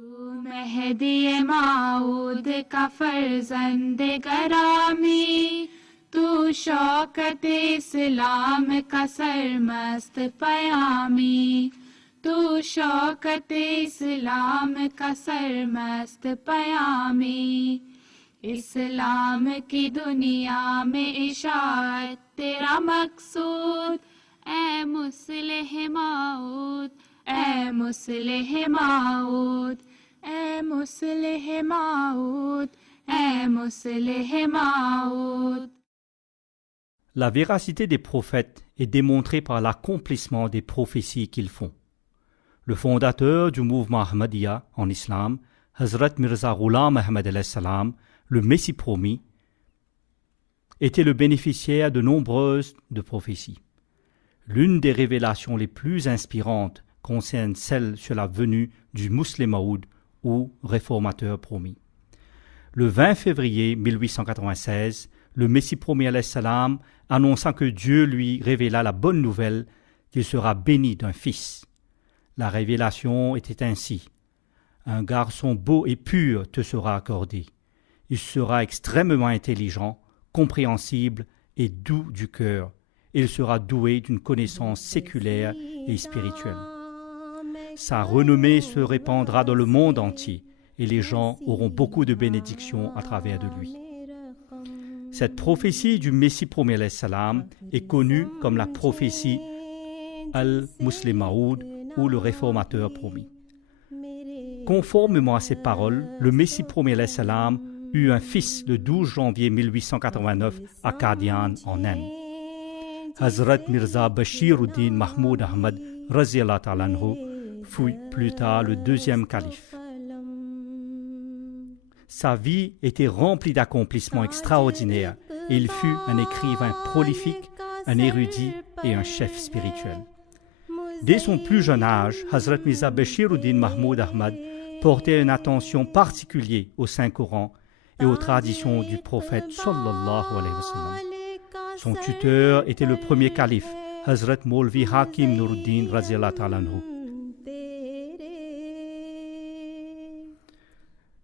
तू मेहदी माऊद का फर्जंद गरामी, तू शौकत इस्लाम का सरमस्त पयामी, तू शौकत इस्लाम का सरमस्त पयामी। इस्लाम की दुनिया में इशाअत तेरा मकसूद, ऐ मुस्लिह माऊद, ऐ मुस्लिह माऊद, ऐ मुस्लिह माऊद, ऐ मुस्लिह माऊद। La véracité des prophètes est démontrée par l'accomplissement des prophéties qu'ils font. Le fondateur du mouvement Ahmadiyya en islam, Hazrat Mirza Ghulam Ahmad alayhi salam, le Messie promis, était le bénéficiaire de nombreuses de prophéties. L'une des révélations les plus inspirantes concerne celle sur la venue du Musleh Maud ou réformateur promis. Le 20 février 1896, le Messie promis alayhi salam annonça que Dieu lui révéla la bonne nouvelle qu'il sera béni d'un fils. La révélation était ainsi: un garçon beau et pur te sera accordé. Il sera extrêmement intelligent, compréhensible et doux du cœur. Il sera doué d'une connaissance séculaire et spirituelle. Sa renommée se répandra dans le monde entier et les gens auront beaucoup de bénédictions à travers de lui. Cette prophétie du Messie promis alayhi salam est connue comme la prophétie Al-Musleh Maud ou le réformateur promis. Conformément à ces paroles, le Messie promis alayhi salam eut un fils le 12 janvier 1889 à Qadian en Inde. Hazrat Mirza Bashiruddin Mahmoud Ahmad Raziyallahu ta'ala anhu fut plus tard le deuxième calife. Sa vie était remplie d'accomplissements extraordinaires et il fut un écrivain prolifique, un érudit et un chef spirituel. Dès son plus jeune âge, Hazrat Mirza Bashiruddin Mahmoud Ahmad portait une attention particulière au Saint-Coran et aux traditions du prophète sallallahu alayhi wa sallam. Son tuteur était le premier calife, Hazrat Maulvi Hakim Nuruddin Raziyallahu ta'ala anhu.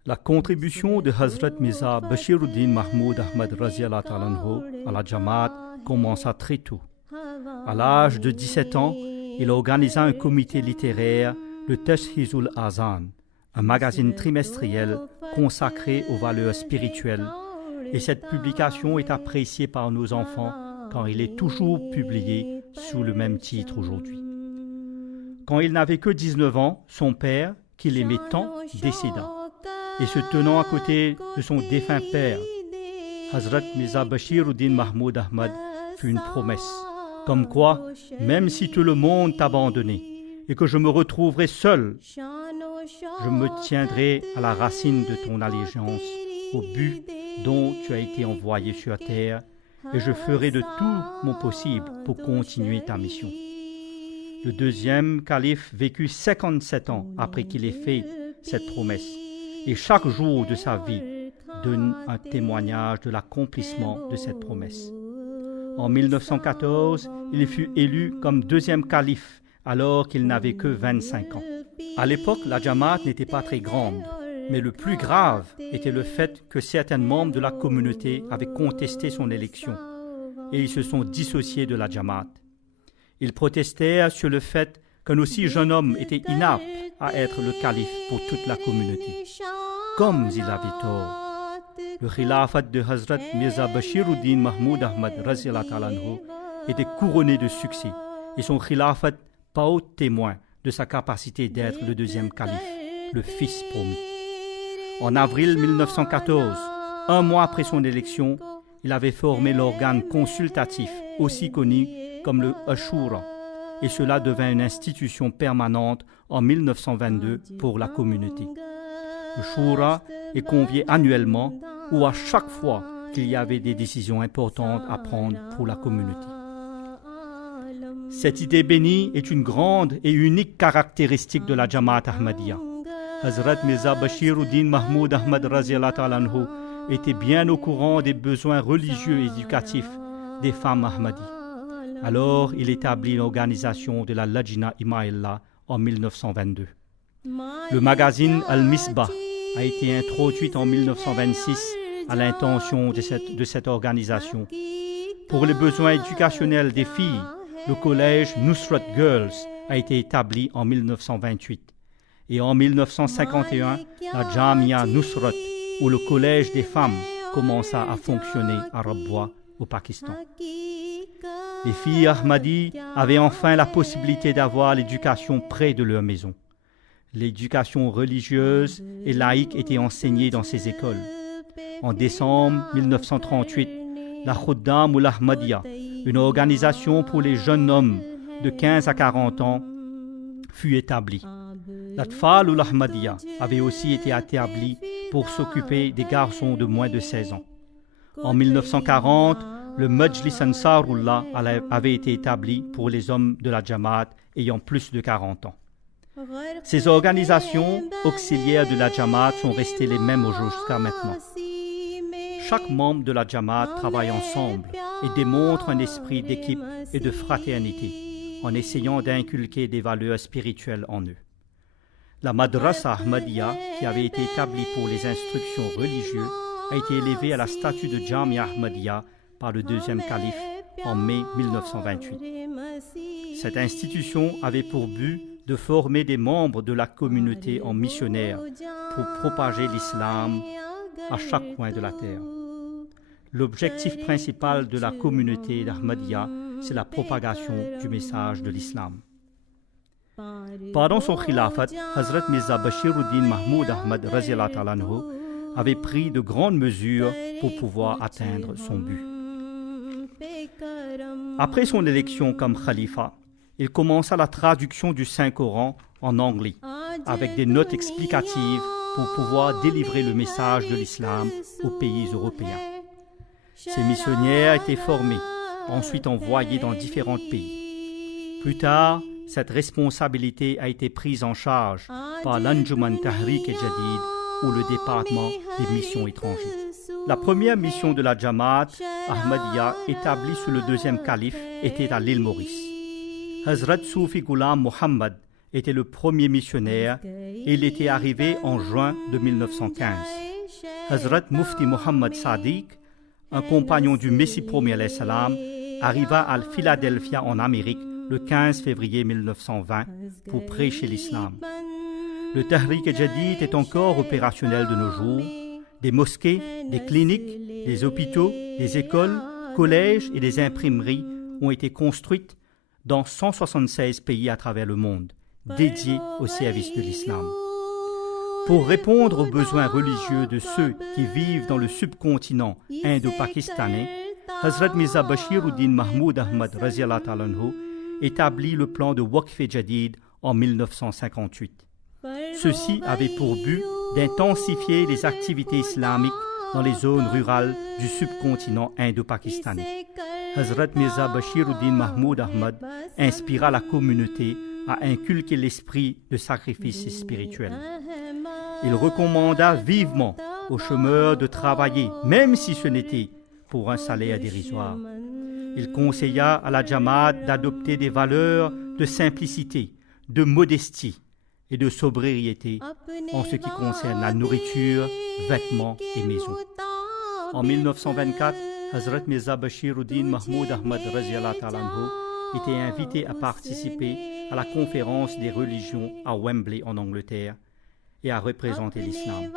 La contribution de Hazrat Mirza Bashiruddin Mahmoud Ahmad Raziyallahu ta'ala anhu à la Jamaat commença très tôt. À l'âge de 17 ans, il organisa un comité littéraire, le Tashhizul Azan, un magazine trimestriel consacré aux valeurs spirituelles, et cette publication est appréciée par nos enfants car il est toujours publié sous le même titre aujourd'hui. Quand il n'avait que 19 ans, son père, qu'il aimait tant, décéda. Et se tenant à côté de son défunt père, Hazrat Mirza Bashiruddin Mahmoud Ahmad fit une promesse, comme quoi, même si tout le monde t'a abandonné et que je me retrouverai seul, je me tiendrai à la racine de ton allégeance, au but dont tu as été envoyé sur terre, et je ferai de tout mon possible pour continuer ta mission. Le deuxième calife vécut 57 ans après qu'il ait fait cette promesse, et chaque jour de sa vie donne un témoignage de l'accomplissement de cette promesse. En 1914, il fut élu comme deuxième calife alors qu'il n'avait que 25 ans. À l'époque, la Jamaat n'était pas très grande, mais le plus grave était le fait que certains membres de la communauté avaient contesté son élection et ils se sont dissociés de la Jamaat. Ils protestèrent sur le fait qu'un aussi jeune homme était inapte à être le calife pour toute la communauté. Comme il avait tort, le khilafat de Hazrat Mirza Bashiruddin Mahmoud Ahmad Raziyallahu ta'ala anhu était couronné de succès et son khilafat pas au témoin de sa capacité d'être le deuxième calife, le fils promis. En avril 1914, un mois après son élection, il avait formé l'organe consultatif, aussi connu comme le Ashura, et cela devint une institution permanente en 1922 pour la communauté. Le Shura est convié annuellement ou à chaque fois qu'il y avait des décisions importantes à prendre pour la communauté. Cette idée bénie est une grande et unique caractéristique de la Jamaat Ahmadiyya. Hazrat Mirza Bashiruddin Mahmoud Ahmad Raziyallahu ta'ala anhu était bien au courant des besoins religieux et éducatifs des femmes Ahmadis. Alors, il établit l'organisation de la Lajna Imaillah en 1922. Le magazine Al-Misbah a été introduit en 1926 à l'intention de cette organisation. Pour les besoins éducationnels des filles, le collège Nusrat Girls a été établi en 1928. Et en 1951, la Jamia Nusrat, où le collège des femmes commença à fonctionner à Rabwa, au Pakistan. Les filles Ahmadi avaient enfin la possibilité d'avoir l'éducation près de leur maison. L'éducation religieuse et laïque était enseignée dans ces écoles. En décembre 1938, la Khuddam ul Ahmadiyya, une organisation pour les jeunes hommes de 15 à 40 ans, fut établie. L'Atfal ul Ahmadiyya avait aussi été établie pour s'occuper des garçons de moins de 16 ans. En 1940, le Majlis Ansarullah avait été établi pour les hommes de la Jamaat ayant plus de 40 ans. Ces organisations auxiliaires de la Jamaat sont restées les mêmes jusqu'à maintenant. Chaque membre de la Jamaat travaille ensemble et démontre un esprit d'équipe et de fraternité en essayant d'inculquer des valeurs spirituelles en eux. La Madrasa Ahmadiyya, qui avait été établie pour les instructions religieuses, a été élevée à la statue de Jamia Ahmadiyya par le deuxième calife en mai 1928. Cette institution avait pour but de former des membres de la communauté en missionnaires pour propager l'islam à chaque coin de la terre. L'objectif principal de la communauté d'Ahmadiyya, c'est la propagation du message de l'islam. Pendant son khilafat, Hazrat Mirza Bashiruddin Mahmoud Ahmad Raziyallahu Ta'ala Anhu avait pris de grandes mesures pour pouvoir atteindre son but. Après son élection comme khalifa, il commença la traduction du Saint-Coran en anglais, avec des notes explicatives pour pouvoir délivrer le message de l'islam aux pays européens. Ces missionnaires étaient formés, ensuite envoyés dans différents pays. Plus tard, cette responsabilité a été prise en charge par l'Anjuman Tahrik-e-Jadid ou le département des missions étrangères. La première mission de la Jamaat Ahmadiyya, établie sous le deuxième calife, était à l'île Maurice. Hazrat Soufi Ghulam Muhammad était le premier missionnaire et il était arrivé en juin de 1915. Hazrat Mufti Muhammad Sadiq, un compagnon du Messie premier alayhi salam, arriva à Philadelphia en Amérique le 15 février 1920 pour prêcher l'islam. Le Tahrik-e-Jadid est encore opérationnel de nos jours. Des mosquées, des cliniques, des hôpitaux, des écoles, collèges et des imprimeries ont été construites dans 176 pays à travers le monde, dédiés au service de l'islam. Pour répondre aux besoins religieux de ceux qui vivent dans le subcontinent indo-pakistanais, Hazrat Mirza Bashiruddin Mahmoud Ahmad Raziyallahu Ta'ala Anhu établit le plan de Waqf-e-Jadid en 1958. Ceci avait pour but d'intensifier les activités islamiques dans les zones rurales du subcontinent indo-pakistanais. Hazrat Mirza Bashiruddin Mahmoud Ahmad inspira la communauté à inculquer l'esprit de sacrifice spirituel. Il recommanda vivement aux chômeurs de travailler, même si ce n'était pour un salaire dérisoire. Il conseilla à la Jamaat d'adopter des valeurs de simplicité, de modestie et de sobriété en ce qui concerne la nourriture, vêtements et maisons. En 1924, Hazrat Mirza Bashiruddin Mahmoud Ahmad Raziyallahu Ta'ala Anhu était invité à participer à la conférence des religions à Wembley en Angleterre et à représenter l'islam.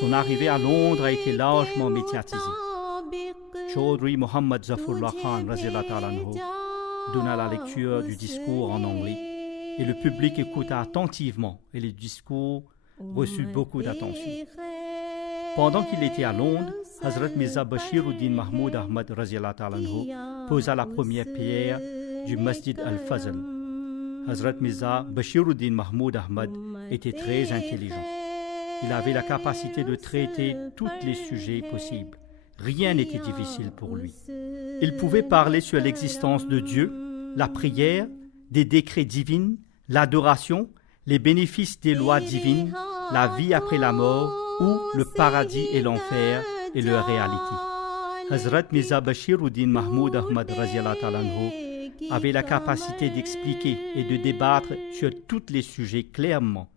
Son arrivée à Londres a été largement médiatisée. Chaudhry Muhammad Zafrullah Khan Raziyallahu Ta'ala Anhu donna la lecture du discours en anglais et le public écouta attentivement et le discours reçut beaucoup d'attention. Pendant qu'il était à Londres, Hazrat Mirza Bashiruddin Mahmoud Ahmad Raziyallahu Ta'ala Anhu posa la première pierre du Masjid Al-Fazl. Hazrat Mirza Bashiruddin Mahmoud Ahmad était très intelligent. Il avait la capacité de traiter tous les sujets possibles. Rien n'était difficile pour lui. Il pouvait parler sur l'existence de Dieu, la prière, des décrets divins, l'adoration, les bénéfices des lois divines, la vie après la mort ou le paradis et l'enfer et leur réalité. Hazrat Mirza Bashiruddin Mahmoud Ahmad Raziyallahu Ta'ala Anhu avait la capacité d'expliquer et de débattre sur tous les sujets clairement,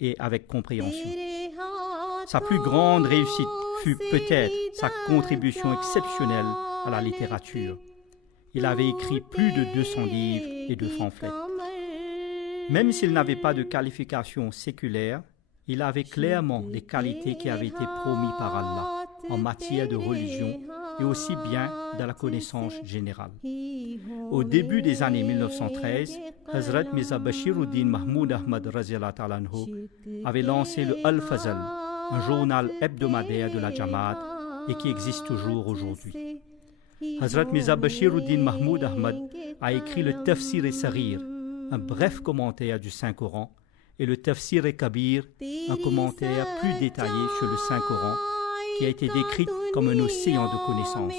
et avec compréhension. Sa plus grande réussite fut peut-être sa contribution exceptionnelle à la littérature. Il avait écrit plus de 200 livres et de pamphlets. Même s'il n'avait pas de qualification séculaire, il avait clairement les qualités qui avaient été promises par Allah en matière de religion et aussi bien dans la connaissance générale. Au début des années 1913, Hazrat Mirza Bashiruddin Mahmoud Ahmad Raziyallahu ta'ala anhu avait lancé le Al-Fazl, un journal hebdomadaire de la Jamaat et qui existe toujours aujourd'hui. Hazrat Mirza Bashiruddin Mahmoud Ahmad a écrit le Tafsir-e-Saghir, un bref commentaire du Saint-Coran, et le Tafsir-e-Kabir, un commentaire plus détaillé sur le Saint-Coran, qui a été décrit comme un océan de connaissances.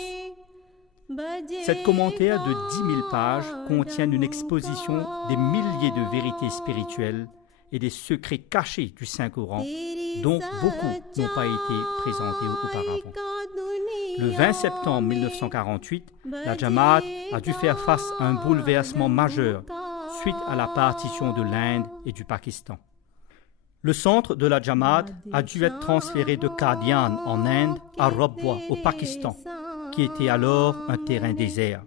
Cet commentaire de 10 000 pages contient une exposition des milliers de vérités spirituelles et des secrets cachés du Saint-Coran, dont beaucoup n'ont pas été présentés auparavant. Le 20 septembre 1948, la Jamaat a dû faire face à un bouleversement majeur suite à la partition de l'Inde et du Pakistan. Le centre de la Jamaat a dû être transféré de Qadian en Inde à Rabwa au Pakistan, qui était alors un terrain désert.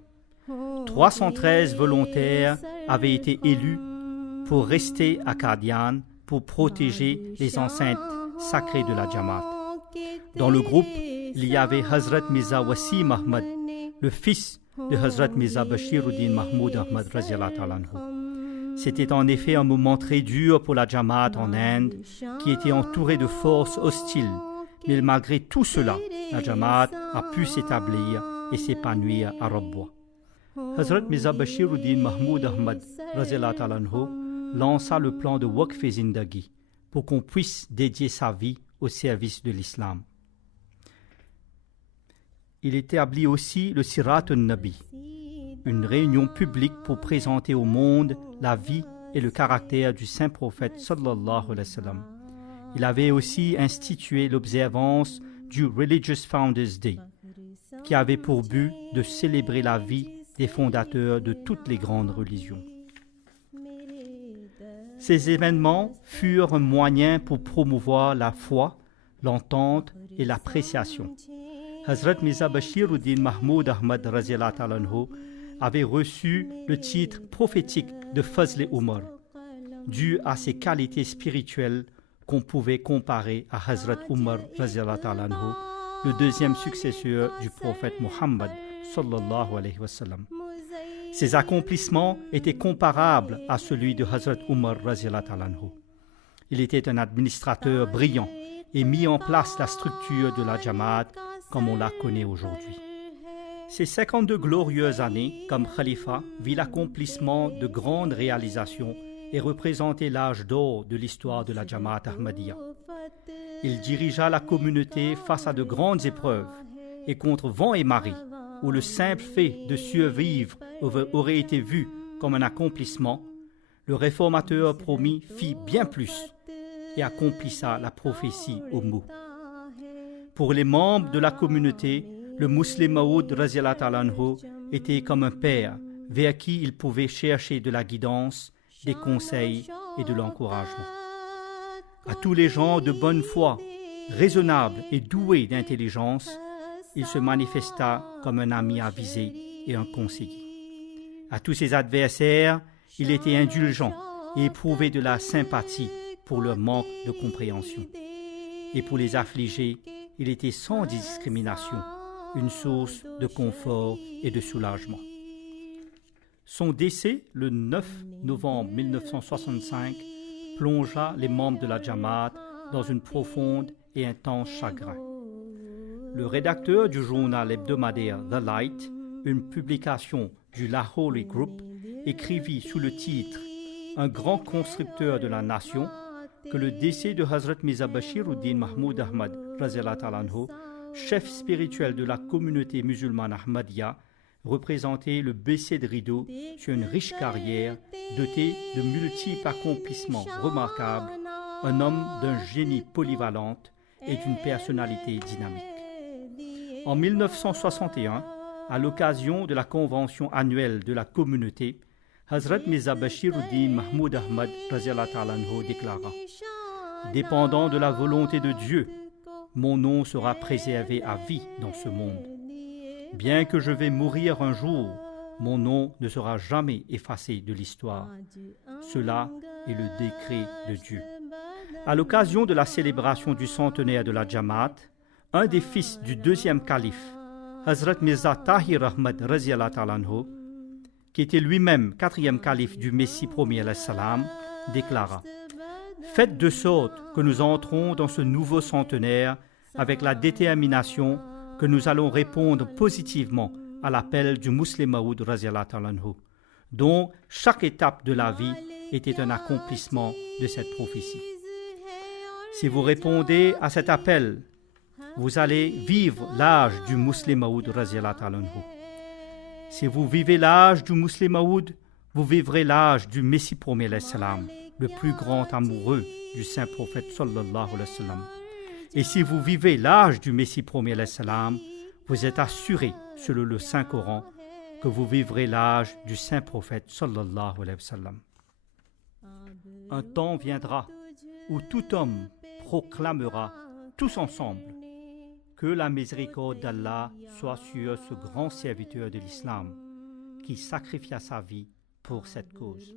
313 volontaires avaient été élus pour rester à Qadian pour protéger les enceintes sacrées de la Jamaat. Dans le groupe, il y avait Hazrat Mirza Wasim Ahmad, le fils de Hazrat Mirza Bashiruddin Mahmoud Ahmad Raziyallahu ta'ala anhu. C'était en effet un moment très dur pour la Jamaat en Inde, qui était entourée de forces hostiles. Mais malgré tout cela, la Jamaat a pu s'établir et s'épanouir à Rabwa. Hazrat Mirza Bashiruddin Mahmoud Ahmad Raziyallahu ta'ala anhu lança le plan de Waqf-e-Zindagi pour qu'on puisse dédier sa vie au service de l'islam. Il établit aussi le Sirat al-Nabi, une réunion publique pour présenter au monde la vie et le caractère du saint prophète sallallahu alayhi wa sallam. Il avait aussi institué l'observance du Religious Founders Day, qui avait pour but de célébrer la vie des fondateurs de toutes les grandes religions. Ces événements furent un moyen pour promouvoir la foi, l'entente et l'appréciation. Hazrat Mirza Bashiruddin Mahmoud Ahmad Raziyallahu ta'ala anhu avait reçu le titre prophétique de Fazl-e-Umar, dû à ses qualités spirituelles qu'on pouvait comparer à Hazrat Umar Raziyallahu ta'ala anhu, le deuxième successeur du prophète Muhammad sallallahu alayhi wa sallam. Ses accomplissements étaient comparables à celui de Hazrat Umar Raziyallahu ta'ala anhu. Il était un administrateur brillant et mit en place la structure de la Jamaat comme on la connaît aujourd'hui. Ces 52 glorieuses années comme Khalifa vit l'accomplissement de grandes réalisations et représentait l'âge d'or de l'histoire de la Jamaat Ahmadiyya. Il dirigea la communauté face à de grandes épreuves et contre vent et marée, où le simple fait de survivre aurait été vu comme un accomplissement. Le réformateur promis fit bien plus et accomplissa la prophétie au mot. Pour les membres de la communauté, le Muslim Maud Raziyallahu ta'ala anhu était comme un père vers qui ils pouvaient chercher de la guidance, des conseils et de l'encouragement. À tous les gens de bonne foi, raisonnables et doués d'intelligence, il se manifesta comme un ami avisé et un conseiller. À tous ses adversaires, il était indulgent et éprouvait de la sympathie pour leur manque de compréhension. Et pour les affligés, il était sans discrimination, une source de confort et de soulagement. Son décès, le 9 novembre 1965, plongea les membres de la Jamaat dans une profonde et intense chagrin. Le rédacteur du journal hebdomadaire The Light, une publication du Lahori Group, écrivit sous le titre « Un grand constructeur de la nation » que le décès de Hazrat Mirza Bashiruddin Mahmoud Ahmad Raziyallahu ta'ala anhu, chef spirituel de la communauté musulmane Ahmadiyya, représentait le baisser de rideau sur une riche carrière dotée de multiples accomplissements remarquables, un homme d'un génie polyvalent et d'une personnalité dynamique. En 1961, à l'occasion de la convention annuelle de la communauté, Hazrat Mirza Bashiruddin Mahmoud Ahmad Raziyallahu ta'ala anhu déclara « dépendant de la volonté de Dieu, mon nom sera préservé à vie dans ce monde. Bien que je vais mourir un jour, mon nom ne sera jamais effacé de l'histoire. Cela est le décret de Dieu. À l'occasion de la célébration du centenaire de la Jamaat, un des fils du deuxième calife, Hazrat Mirza Tahir Ahmad Raziyallahu ta'ala anhu, qui était lui-même quatrième calife du Messie premier alayhi salam, déclara: faites de sorte que nous entrons dans ce nouveau centenaire avec la détermination que nous allons répondre positivement à l'appel du Musleh Maud Raziyallahu ta'ala anhu, dont chaque étape de la vie était un accomplissement de cette prophétie. Si vous répondez à cet appel, vous allez vivre l'âge du Musleh Maud Raziyallahu ta'ala anhu. Si vous vivez l'âge du Musleh Maud, vous vivrez l'âge du Messie premier alayhi salam, le plus grand amoureux du saint prophète sallallahu alayhi wa sallam. Et si vous vivez l'âge du Messie premier alayhi salam, vous êtes assuré, selon le Saint-Coran, que vous vivrez l'âge du saint prophète sallallahu alayhi wa sallam. Un temps viendra où tout homme proclamera tous ensemble que la miséricorde d'Allah soit sur ce grand serviteur de l'islam qui sacrifia sa vie pour cette cause.